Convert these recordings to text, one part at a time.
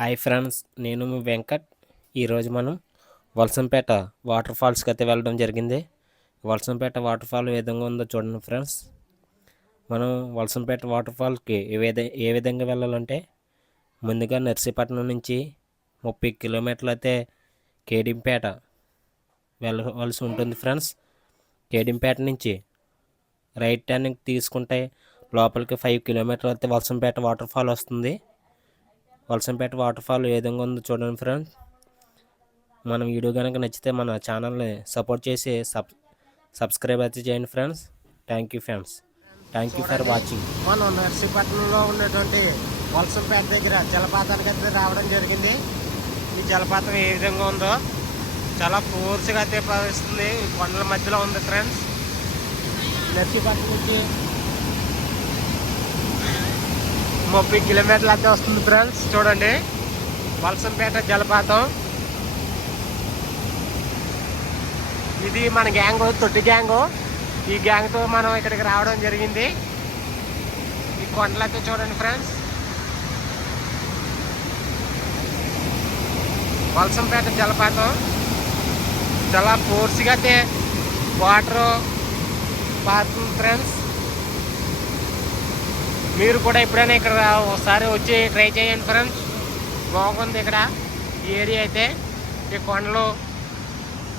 Hi friends, నేను మీ వెంకట్. ఈరోజు మనం వలసంపేట వాటర్ ఫాల్స్కి అయితే వెళ్ళడం జరిగింది. వలసంపేట వాటర్ ఫాల్ ఏ విధంగా ఉందో చూడండి ఫ్రెండ్స్. మనం వలసంపేట వాటర్ ఫాల్కి ఏ విధంగా వెళ్ళాలంటే ముందుగా నర్సీపట్నం నుంచి 30 కిలోమీటర్లు అయితే కేడింపేట వెళ్ళవలసి ఉంటుంది ఫ్రెండ్స్. కేడింపేట నుంచి రైట్ టర్నింగ్ తీసుకుంటే లోపలికి 5 కిలోమీటర్లు అయితే వలసంపేట వాటర్ ఫాల్ వస్తుంది. వలసంపేట వాటర్ ఫాల్ ఏ విధంగా ఉందో చూడండి ఫ్రెండ్స్. మన వీడియో కనుక నచ్చితే మన ఛానల్ని సపోర్ట్ చేసి సబ్స్క్రైబ్ అయితే చేయండి friends. Thank you friends. Thank you for watching. మనం నర్సీపట్నంలో ఉన్నటువంటి వలసంపేట దగ్గర జలపాతానికి అయితే రావడం జరిగింది. ఈ జలపాతం ఏ విధంగా ఉందో చాలా ఫోర్స్గా అయితే ప్రవహిస్తుంది. కొండల మధ్యలో ఉంది ఫ్రెండ్స్. నర్సీపట్నం నుంచి 30 కిలోమీటర్లు అయితే వస్తుంది ఫ్రెండ్స్. చూడండి వలసంపేట జలపాతం. ఇది మన గ్యాంగ్, తొట్టి గ్యాంగు. ఈ గ్యాంగ్తో మనం ఇక్కడికి రావడం జరిగింది. ఈ కొండలు అయితే చూడండి ఫ్రెండ్స్. వలసంపేట జలపాతం చాలా ఫోర్స్గా అయితే వాటర్ పారుతుంది ఫ్రెండ్స్. మీరు కూడా ఎప్పుడైనా ఇక్కడ ఒకసారి వచ్చి ట్రై చేయండి ఫ్రెండ్స్. బాగుంది ఇక్కడ ఈ ఏరియా అయితే. ఈ కొండలు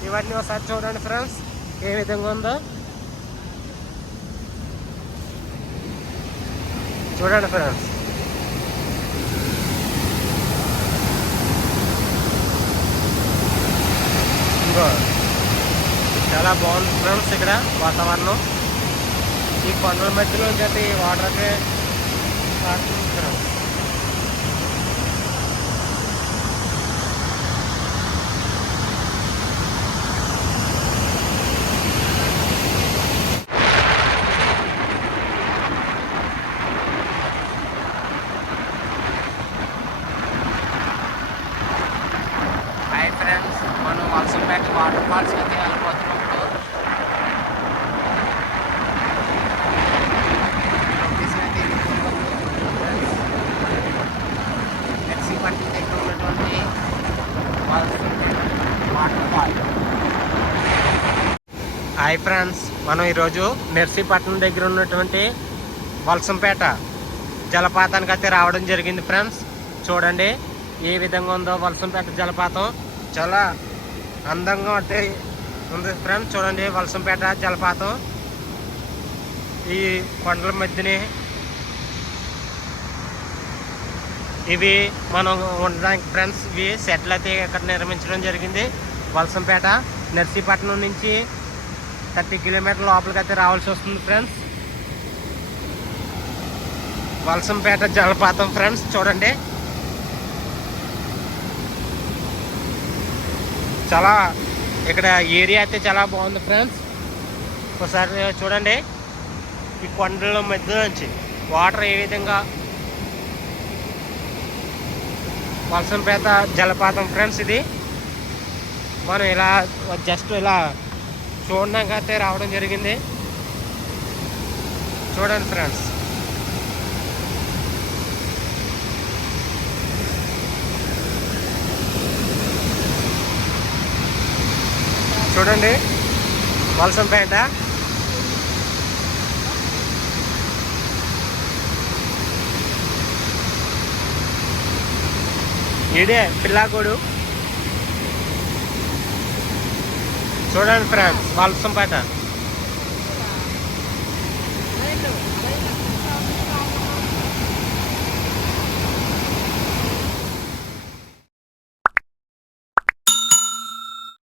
ఇవన్నీ ఒకసారి చూడండి ఫ్రెండ్స్ ఏ విధంగా ఉందో చూడండి ఫ్రెండ్స్. ఇంకో చాలా బాగుంది ఫ్రెండ్స్ ఇక్కడ వాతావరణం. ఈ కొండల మధ్యలో అయితే వాటర్ అయితే పారుతుంది ఫ్రెండ్స్. హాయ్ ఫ్రెండ్స్, మనం వలసంపేట వాటర్ ఫాల్స్కి అయితే వెళ్ళిపోతున్నాం. నర్సీపట్నం దగ్గర ఉన్నటువంటి Valasampeta water fall. Hi friends, మనం ఈరోజు నర్సీపట్నం దగ్గర ఉన్నటువంటి వలసంపేట జలపాతానికి అయితే రావడం జరిగింది ఫ్రెండ్స్. చూడండి ఏ విధంగా ఉందో వలసంపేట జలపాతం. చాలా అందంగా అయితే ఉంది ఫ్రెండ్స్. చూడండి వలసంపేట జలపాతం ఈ కొండల మధ్యనే. ఇవి మనం ఉండడానికి ఫ్రెండ్స్ ఇవి సెట్లు అయితే ఇక్కడ నిర్మించడం జరిగింది. వలసంపేట నర్సీపట్నం నుంచి 30 కిలోమీటర్ల లోపలికి అయితే రావాల్సి వస్తుంది ఫ్రెండ్స్. వలసంపేట జలపాతం ఫ్రెండ్స్ చూడండి. చాలా ఇక్కడ ఏరియా అయితే చాలా బాగుంది ఫ్రెండ్స్. ఒకసారి చూడండి ఈ కొండల మధ్య నుంచి వాటర్ ఏ విధంగా. వలసంపేట జలపాతం ఫ్రెండ్స్ ఇది. మనం ఇలా జస్ట్ ఇలా చూడడానికి అయితే రావడం జరిగింది. చూడండి ఫ్రెండ్స్. చూడండి వలసంపేట. ఇదే పిల్లాకోడు. చూడండి ఫ్రెండ్స్ వలసంపేట.